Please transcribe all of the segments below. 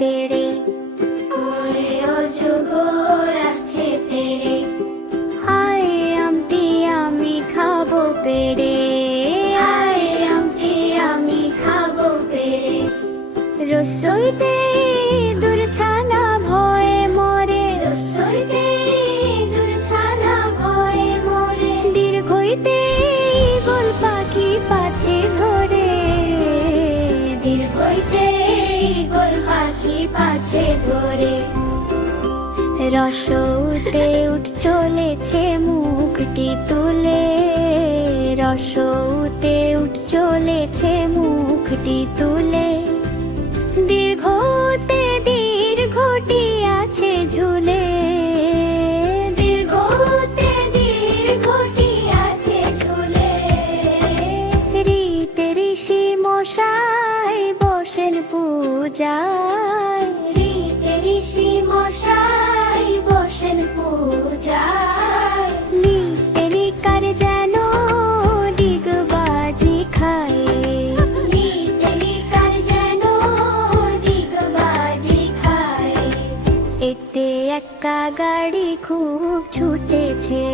তেড়ে। ওরে অজগর আসছে তেড়ে, আয় আমটি আমি খাবো পেড়ে, আয় আমটি আমি খাবো পেড়ে। রসইতে ইঁদুর ছানা ভয়ে মরে, রসইতে ইঁদুর ছানা ভয়ে মরে। দীর্ঘইতে ঈগল পাখি পাছে ধরে, দীর্ঘইতে ঈগল পাখি পাছে ধরে। রসৌতে উঠ চলেছে মুখটি তুলে, রসৌতে উঠ চলেছে মুখটি তুলে। দীর্ঘতে দীর্ঘটি আছে ঝুলে, দীর্ঘতে দীর্ঘটি আছে ঝুলে। রীতে ঋষি মশাই বসেন পূজায়, রীতে ঋষি মশাই বসেন পূজায়। লিতে লিকার যেন ডিগবাজি খায়, লিতে লিকার যেন ডিগবাজি খায়। এতে একা গাড়ি খুব ছুটেছে,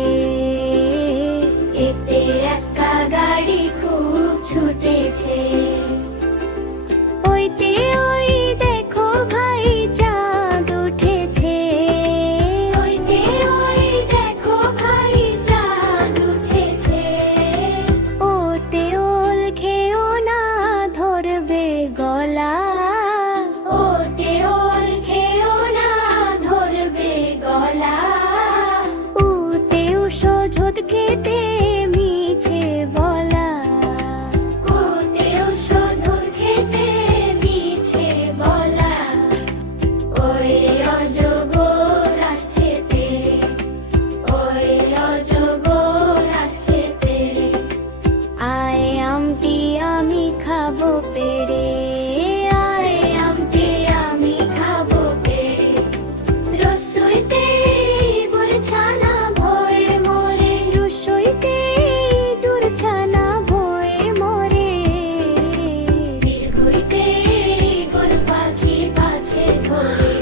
এতে একা গাড়ি খুব ছুটেছে। ওইতে ওই দেখো ভাই চাঁদ উঠেছে, ওইতে ওই দেখো ভাই চাঁদ উঠেছে। ওতে ওল খেও না ধরবে গলা, ওতে ওল খেও না ধরবে গলা। উতে উষো ঝোট খেতে মিছে বলা, উতে উষো ঝোট খেতে মিছে বলা। ওই অজগর আসছে তেড়ে, ওই অজগর আসছে তেড়ে, আয় আমটি আমি খাবো পেড়ে, আয় আমটি আমি খাবো পেড়ে। রসইতে ইঁদুর ছানা ভয়ে মরে, রসইতে ইঁদুর ছানা ভয়ে মরে। দীর্ঘইতে ঈগল পাখি পাছে ধরে,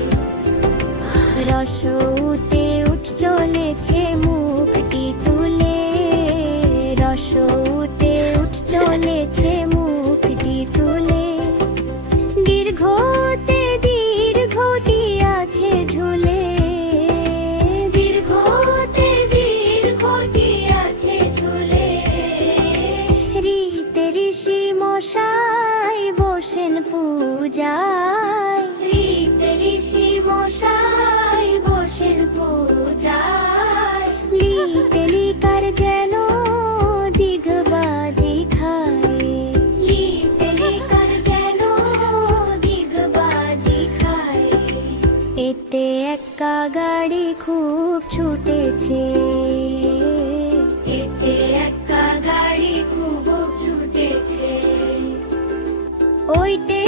রসৌতে উঠ চলেছে মুখটি তুলে, রসৌতে উঠ চলেছে মুখটি তুলে। দীর্ঘতে দীর্ঘটি আছে ঝুলে, দীর্ঘতে দীর্ঘটি আছে ঝুলে। রীতে ঋষি মশাই বসেন পূজায়, রীতে ঋষি মশাই বসেন পূজায়। লিতে লিকার যেন ডিগবাজি খায়, লিতে লিকার যেন ডিগবাজি খায়। এতে একা গাড়ি খুব ছুটেছে, এতে একা গাড়ি খুব ছুটেছে। ওইতে